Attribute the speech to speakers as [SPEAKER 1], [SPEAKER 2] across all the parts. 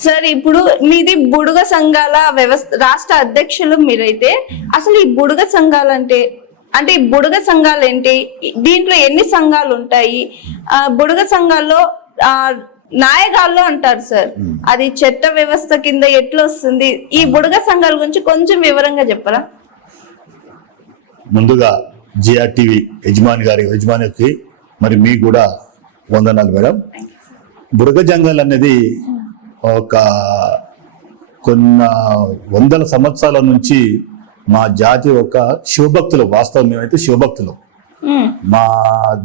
[SPEAKER 1] Sir ఇప్పుడు మీది బుడుగ సంఘాల వ్యవస్థ రాష్ట్ర అధ్యక్షులు మీరైతే అసలు ఈ బుడుగ సంఘాలు అంటే అంటే ఈ బుడుగ సంఘాలు ఏంటి దీంట్లో ఎన్ని సంఘాలు ఉంటాయి ఆ బుడుగ సంఘాల్లో నాయగాళ్ళు అంటారు సార్. అది చట్ట వ్యవస్థ కింద ఎట్లా వస్తుంది ఈ బుడుగ సంఘాల గురించి కొంచెం వివరంగా చెప్పరా?
[SPEAKER 2] ముందుగా జిఆర్ టీవీ యజమాని గారి యజమానికి మరి మీకు కూడా వందనాలు మేడం. బురగ జంగల్ అనేది ఒక కొన్న వందల సంవత్సరాల నుంచి మా జాతి ఒక శివభక్తులు వాస్తవం మేమైతే శివభక్తులు. మా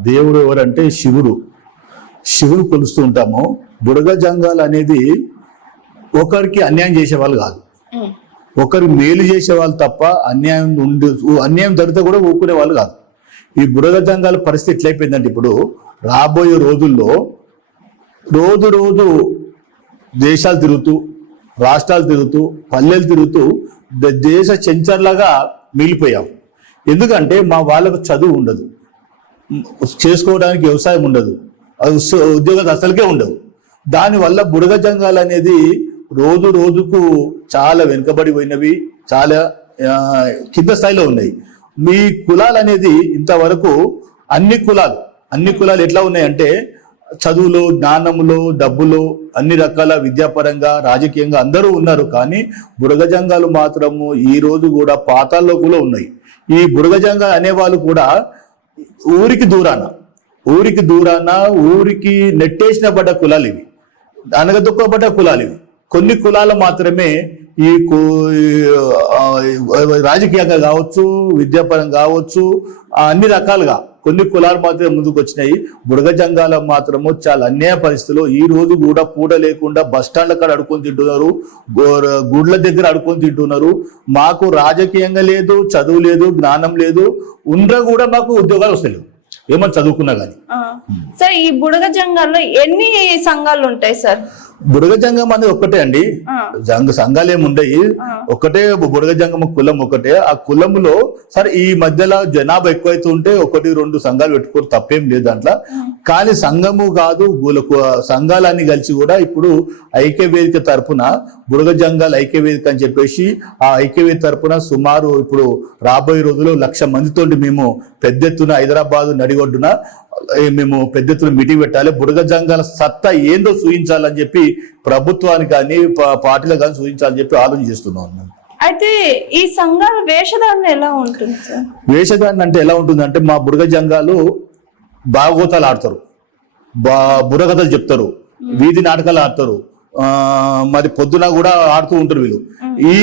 [SPEAKER 2] దేవుడు ఎవరంటే శివుడు. శివుడు కొలుస్తూ ఉంటాము. బుడగ జంగాల్ అనేది ఒకరికి అన్యాయం చేసే వాళ్ళు కాదు.
[SPEAKER 1] ఉమ్,
[SPEAKER 2] ఒకరు మేలు చేసే వాళ్ళు తప్ప అన్యాయం ఉండి అన్యాయం జరిగితే కూడా ఊరుకునే వాళ్ళు కాదు. ఈ బుడగ జంగాల పరిస్థితి ఎట్లయిపోయిందంటే ఇప్పుడు రాబోయే రోజుల్లో రోజు రోజు దేశాలు తిరుగుతూ రాష్ట్రాలు తిరుగుతూ పల్లెలు తిరుగుతూ ద- దేశ చెంచర్లాగా మిగిలిపోయాం. ఎందుకంటే మా వాళ్ళకు చదువు ఉండదు. చేసుకోవడానికి వ్యవసాయం ఉండదు. అది ఉద్యోగాలు అసలుకే ఉండవు. దానివల్ల బుడగ జంగాలు అనేది రోజు రోజుకు చాలా వెనుకబడి పోయినవి చాలా కింద స్థాయిలో ఉన్నాయి. మీ కులాలు అనేది ఇంతవరకు అన్ని కులాలు అన్ని కులాలు ఎట్లా ఉన్నాయంటే చదువులో జ్ఞానంలో డబ్బులో అన్ని రకాల విద్యాపరంగా రాజకీయంగా అందరూ ఉన్నారు. కానీ బురగజంగాలు మాత్రము ఈ రోజు కూడా పాతాల్లో కూడా ఉన్నాయి. ఈ బుడగజంగాలు అనేవాళ్ళు కూడా ఊరికి దూరాన ఊరికి దూరాన ఊరికి నెట్టేసిన పడ్డ కులాలు ఇవి. అనగదొక్కబడ్డ కులాలు ఇవి. కొన్ని కులాలు మాత్రమే ఈ రాజకీయంగా కావచ్చు విద్యాపరంగా కావచ్చు అన్ని రకాలుగా కొన్ని కులాలు మాత్రమే ముందుకు వచ్చినాయి. బుడగ జంగాల మాత్రము చాలా అన్యాయ పరిస్థితులు ఈ రోజు కూడా పూట లేకుండా బస్ కాడ అడుకొని తింటున్నారు. గో- గుడ్ల దగ్గర అడుకొని తింటున్నారు. మాకు రాజకీయంగా లేదు చదువు లేదు జ్ఞానం లేదు. ఉండ్ర కూడా మాకు ఉద్యోగాలు వస్తలేవు ఏమని చదువుకున్నా కానీ
[SPEAKER 1] సార్ ఈ బుడగ జంగాల్లో ఎన్ని సంఘాలు ఉంటాయి సార్?
[SPEAKER 2] బుడగ జంగం అనేది ఒక్కటే అండి. జంగ సంఘాలు ఏమి ఉండయి. ఒకటే బుడగ జంగమ కులం ఒకటే. ఆ కులములో సరే ఈ మధ్యలో జనాభా ఎక్కువైతే ఉంటే ఒకటి రెండు సంఘాలు పెట్టుకోరు తప్పేం లేదు దాంట్లో. కానీ సంఘము కాదు సంఘాలన్నీ కలిసి కూడా ఇప్పుడు ఐక్య వేదిక తరపున బుడగ జంగాల్ ఐక్య వేదిక అని చెప్పేసి ఆ ఐక్య వేదిక తరపున సుమారు ఇప్పుడు రాబోయే రోజుల్లో లక్ష మందితోటి మేము పెద్ద ఎత్తున హైదరాబాద్ నడిగొడ్డున మేము పెద్ద ఎత్తున మీటింగ్ పెట్టాలి. బుడగ జంగాల సత్తా ఏందో చూపించాలని చెప్పి ప్రభుత్వానికి కానీ పార్టీలకు కానీ చూపించాలని చెప్పి ఆలోచన చేస్తున్నాం.
[SPEAKER 1] అయితే ఈ సంఘాల వేషధారణ ఎలా ఉంటుంది సార్?
[SPEAKER 2] వేషగాన్ని అంటే ఎలా ఉంటుందంటే మా బుడగ జంగాలు భాగవతాలు ఆడతారు. బా బుర్రకథలు చెప్తారు. వీధి నాటకాలు ఆడతారు. ఆ మరి పొద్దున కూడా ఆడుతూ ఉంటారు వీళ్ళు. ఈ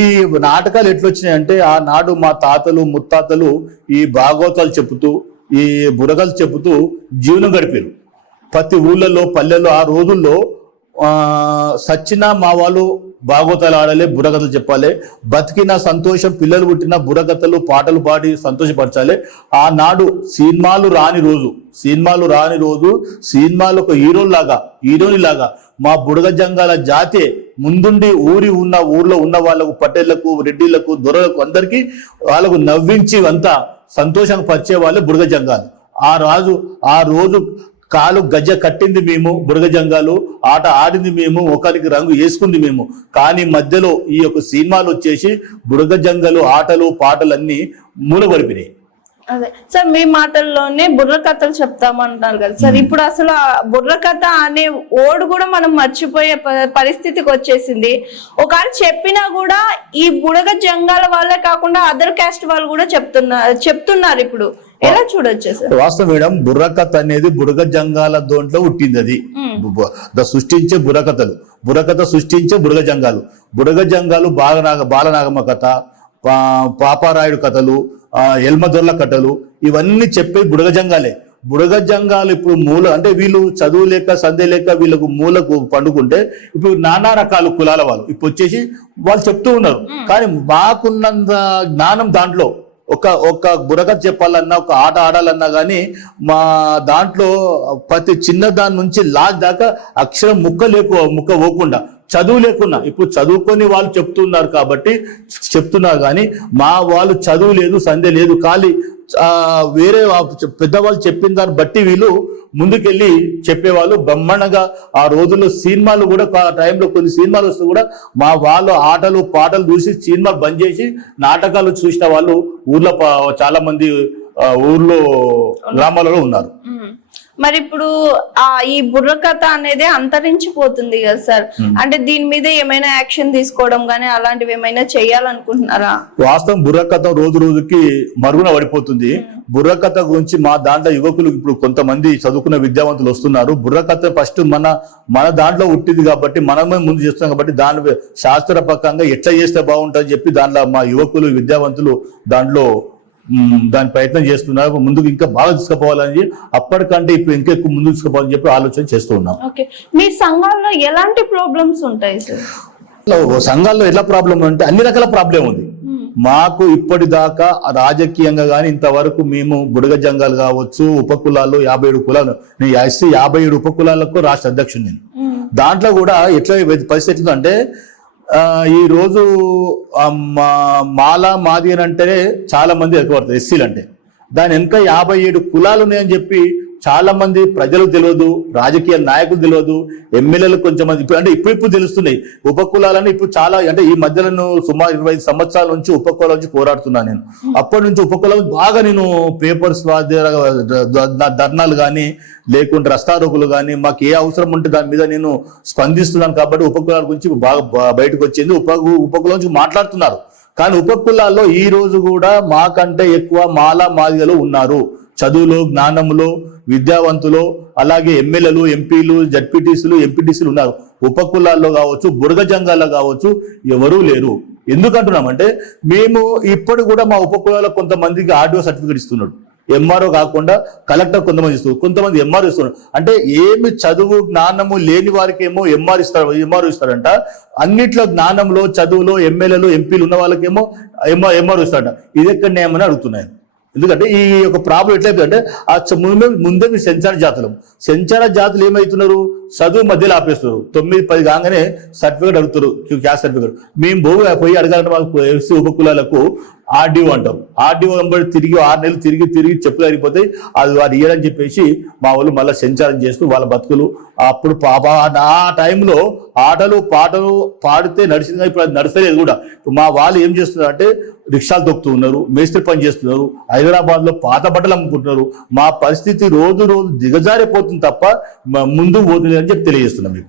[SPEAKER 2] నాటకాలు ఎట్లొచ్చినాయి అంటే ఆనాడు మా తాతలు ముత్తాతలు ఈ భాగవతాలు చెబుతూ ఈ బుర్రకథలు చెబుతూ జీవనం గడిపారు. ప్రతి ఊళ్ళలో పల్లెల్లో ఆ రోజుల్లో సచ్చిన సచ్చినా మా వాళ్ళు భాగవతాలు ఆడాలి బుర్రకథలు చెప్పాలి. బతికిన సంతోషం పిల్లలు పుట్టిన బుర్రకథలు పాటలు పాడి సంతోషపరచాలి. ఆనాడు సినిమాలు రాని రోజు సినిమాలు రాని రోజు సినిమాలు ఒక హీరో లాగా హీరోని లాగా మా బుడగ జంగాల జాతి ముందుండి ఊరి ఉన్న ఊర్లో ఉన్న వాళ్ళకు పటేళ్ళకు రెడ్డిలకు దొరలకు అందరికీ వాళ్ళకు నవ్వించి అంతా సంతోషంగా పరిచే వాళ్ళే జంగాలు. ఆ రాజు ఆ రోజు కాలు గజ్జ కట్టింది మేము బురగజంగాలు ఆట ఆడింది మేము ఒకరికి రంగు వేసుకుంది మేము. కానీ మధ్యలో ఈ యొక్క సినిమాలు వచ్చేసి బురగజంగలు ఆటలు పాటలన్నీ మూలబడిపోయినాయి.
[SPEAKER 1] అదే. సార్ మీ మాటల్లోనే బుర్ర కథలు చెప్తామంటున్నారు కదా సార్. ఇప్పుడు అసలు ఆ బుర్ర కథ అనే ఓడు కూడా మనం మర్చిపోయే ప- పరిస్థితికి వచ్చేసింది. ఒకవేళ చెప్పినా కూడా ఈ బుడగ జంగాల వాళ్ళే కాకుండా అదర్ క్యాస్ట్ వాళ్ళు కూడా చెప్తున్నారు చెప్తున్నారు ఇప్పుడు. ఎలా చూడొచ్చు సార్?
[SPEAKER 2] వాస్తవం మేడం బుర్రకథ అనేది బుడగ జంగాల దోంట్లో పుట్టింది అది. బు- ద సృష్టించే బుర్రకథలు బుర్రకథ సృష్టించే బుడగ జంగాలు. బుడగ జంగాలు బాలనాగ బాలనాగమ్మ కథ పా- పాపారాయుడు కథలు ఎల్మదొర్ల కథలు ఇవన్నీ చెప్పేది బుడగ జంగాలే. బుడగ జంగాలు ఇప్పుడు మూల అంటే వీళ్ళు చదువు లేక సందే లేక వీళ్ళకు మూలకు పండుకుంటే ఇప్పుడు నానా రకాల కులాల వాళ్ళు. ఇప్పుడు వచ్చేసి వాళ్ళు చెప్తూ ఉన్నారు. కానీ మాకున్నంత జ్ఞానం దాంట్లో ఒక ఒక బుర్రకథ చెప్పాలన్నా ఒక ఆట ఆడాలన్నా కానీ మా దాంట్లో ప్రతి చిన్న దాని నుంచి లాస్ట్ దాకా అక్షరం ముక్క లేకు ముక్క పోకుండా చదువు లేకున్నా ఇప్పుడు చదువుకొని వాళ్ళు చెప్తున్నారు కాబట్టి చెప్తున్నారు కానీ మా వాళ్ళు చదువు లేదు సందే లేదు ఖాళీ వేరే పెద్దవాళ్ళు చెప్పిన దాన్ని బట్టి వీళ్ళు ముందుకెళ్ళి చెప్పేవాళ్ళు. బ్రహ్మాండంగా ఆ రోజుల్లో సినిమాలు కూడా ఆ టైంలో కొన్ని సినిమాలు వస్తూ కూడా మా వాళ్ళు ఆటలు పాటలు చూసి సినిమా బంద్ చేసి నాటకాలు చూసిన వాళ్ళు ఊర్లో చాలా మంది ఊర్లో గ్రామాలలో ఉన్నారు.
[SPEAKER 1] మరి ఇప్పుడు ఆ ఈ బుర్రకథ అనేది అంతరించిపోతుంది కదా సార్. అంటే దీని మీద ఏమైనా యాక్షన్ తీసుకోవడం కానీ అలాంటివి ఏమైనా చేయాలనుకుంటున్నారా?
[SPEAKER 2] వాస్తవం బుర్రకథ రోజు రోజుకి మరుగున పడిపోతుంది. బుర్రకథ గురించి మా దాంట్లో యువకులు ఇప్పుడు కొంతమంది చదువుకున్న విద్యావంతులు వస్తున్నారు. బుర్రకథ ఫస్ట్ మన మన దాంట్లో ఉట్టింది కాబట్టి మనమే ముందు చేస్తున్నాం కాబట్టి దాని శాస్త్రపరంగా ఎట్లా చేస్తే బాగుంటుందని చెప్పి దాంట్లో మా యువకులు విద్యావంతులు దాంట్లో దాని ప్రయత్నం చేస్తున్నారు. ముందుకు ఇంకా బాగా తీసుకుపోవాలని అప్పటికంటే ఇప్పుడు ఇంకా ఎక్కువ ముందుకు తీసుకుపోవాలని చెప్పి ఆలోచన చేస్తూ ఉన్నాం.
[SPEAKER 1] మీ సంఘాల్లో ఎలాంటి ప్రాబ్లమ్స్ ఉంటాయి
[SPEAKER 2] సంఘాల్లో ఎలా ప్రాబ్లం అంటే అన్ని రకాల ప్రాబ్లం ఉంది. మాకు ఇప్పటిదాకా రాజకీయంగా కానీ ఇంతవరకు మేము బుడగ జంగాలు కావచ్చు ఉపకులాలు యాభై ఏడు కులాలు. నేను ఎస్సీ యాభై ఏడు ఉపకులాలకు రాష్ట్ర అధ్యక్షుడు నేను దాంట్లో కూడా ఎట్లా పరిస్థితి అంటే ఈ రోజు మా- మాల మాది అని అంటే చాలా మంది ఎక్కువ పడుతుంది ఎస్సీలు అంటే దాని వెనుక యాభై ఏడు కులాలు ఉన్నాయని చెప్పి చాలా మంది ప్రజలకు తెలియదు రాజకీయ నాయకులు తెలియదు ఎమ్మెల్యేలు కొంచెం మంది ఇప్పుడు అంటే ఇప్పుడు ఇప్పుడు తెలుస్తున్నాయి. ఉపకులాలని ఇప్పుడు చాలా అంటే ఈ మధ్యలో సుమారు ఇరవై ఐదు సంవత్సరాల నుంచి ఉపకులాల నుంచి పోరాడుతున్నాను నేను. అప్పటి నుంచి ఉపకులం బాగా నేను పేపర్స్ ధర్నాలు కానీ లేకుంటే రస్తారోకులు కానీ మాకు ఏ అవసరం ఉంటే దాని మీద నేను స్పందిస్తున్నాను కాబట్టి ఉపకులాల గురించి బాగా బయటకు వచ్చింది. ఉప ఉపకులం నుంచి మాట్లాడుతున్నారు. కానీ ఉపకులాల్లో ఈ రోజు కూడా మాకంటే ఎక్కువ మాల మాదిగలు ఉన్నారు. చదువులో జ్ఞానంలో విద్యావంతులు అలాగే ఎమ్మెల్యేలు ఎంపీలు జడ్పీటీసీలు ఎంపీటీసీలు ఉన్నారు. ఉపకులాల్లో కావచ్చు బురద జంగాల్లో కావచ్చు ఎవరూ లేరు. ఎందుకంటున్నామంటే మేము ఇప్పుడు కూడా మా ఉపకులాల్లో కొంతమందికి ఆర్డీఓ సర్టిఫికేట్ ఇస్తున్నాడు. ఎంఆర్ఓ కాకుండా కలెక్టర్ కొంతమంది ఇస్తున్నారు. కొంతమంది ఎంఆర్ ఇస్తున్నారు. అంటే ఏమి చదువు జ్ఞానము లేని వారికి ఏమో ఎంఆర్ ఇస్తారు ఎంఆర్ ఇస్తారంట. అన్నిట్లో జ్ఞానంలో చదువులో ఎమ్మెల్యేలు ఎంపీలు ఉన్న వాళ్ళకేమో ఎంఆర్ ఎంఆర్ ఇస్తారంట. ఇది ఎక్కడ న్యాయమని అడుగుతున్నాను ఎందుకంటే ఈ యొక్క ప్రాబ్లం ఎట్లయిపోయిందంటే ఆ ముందే ముందే మీ సెంచార జాతులు. సెంచార జాతులు ఏమవుతున్నారు చదువు మధ్యలో ఆపేస్తున్నారు. తొమ్మిది పది కాగానే సర్టిఫికేట్ అడుగుతారు క్యాస్ట్ సర్టిఫికేట్ మేము భూమి పోయి అడగాలంటే మాకు ఎస్సీ ఉపకులాలకు ఆర్డీఓ అంటాం. ఆర్డీఓ వెంబడి తిరిగి ఆరు నెలలు తిరిగి తిరిగి చెప్పులు జరిగిపోతాయి అది వారు ఇయ్యరని చెప్పేసి మా వాళ్ళు మళ్ళీ సంచారం చేస్తూ వాళ్ళ బతుకులు. అప్పుడు పాప ఆ టైంలో ఆటలు పాటలు పాడితే నడిచింది ఇప్పుడు అది నడచలేదు కూడా. మా వాళ్ళు ఏం చేస్తున్నారు అంటే రిక్షాలు తొక్కుతూ ఉన్నారు మేస్త్రి పని చేస్తున్నారు హైదరాబాద్లో పాత బట్టలు అమ్ముకుంటున్నారు. మా పరిస్థితి రోజు రోజు దిగజారిపోతుంది తప్ప ముందు ముందుకు పోతుంది అని చెప్పి తెలియజేస్తున్నాం మీకు.